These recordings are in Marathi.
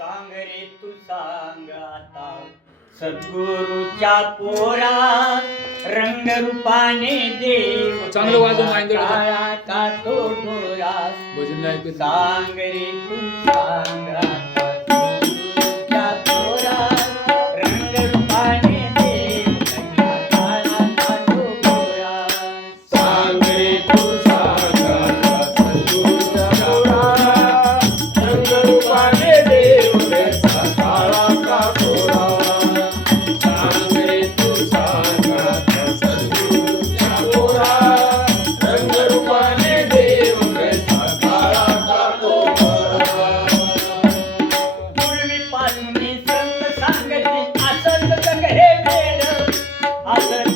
सांग रे तू सांग आता सद्गुरूच्या पोरा रंग रूपाने देव हो, चांगलं वाजव तो डोरा भजन सांग रे तू सांग आता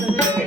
Thank you.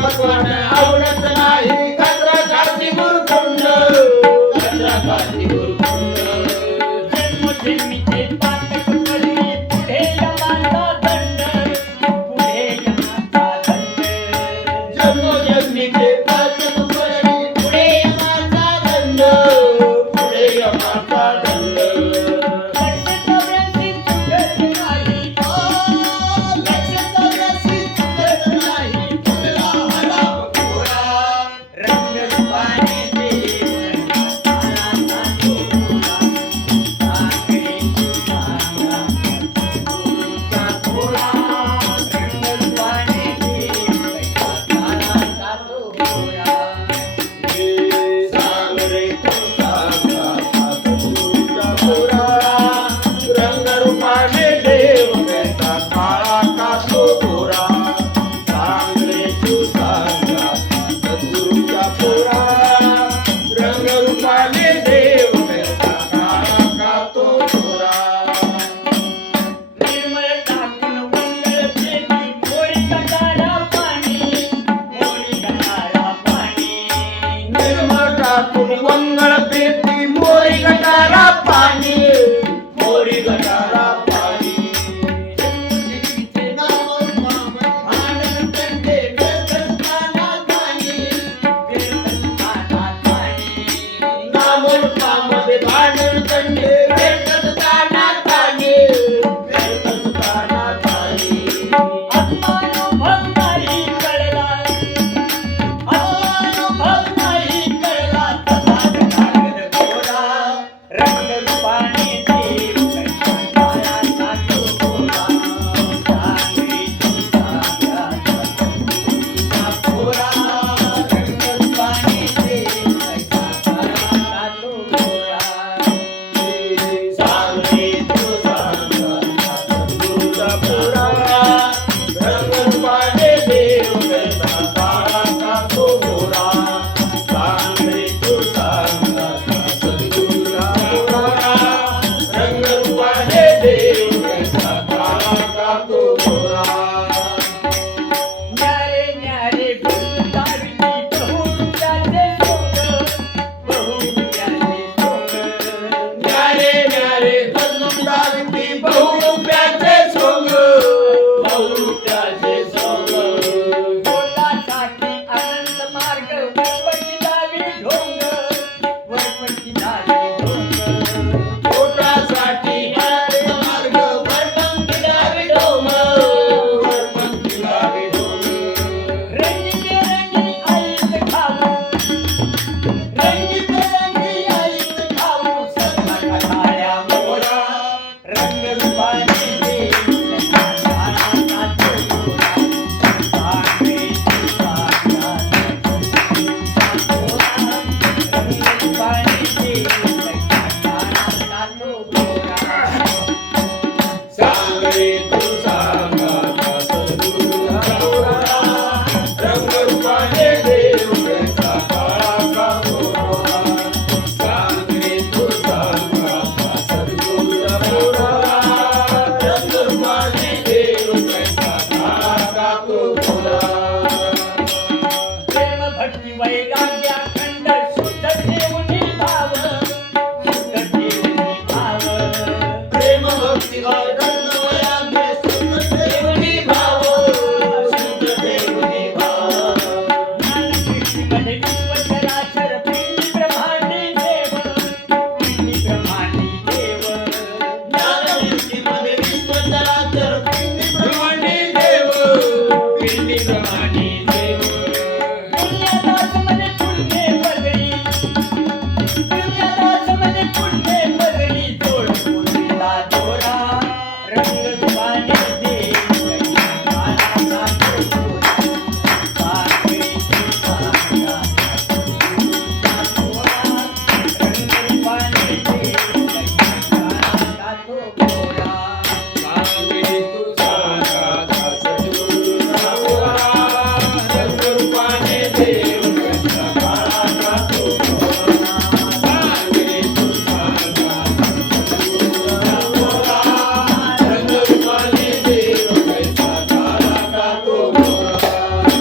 Botswana. Hola. அபிமானம் கண்டு Pura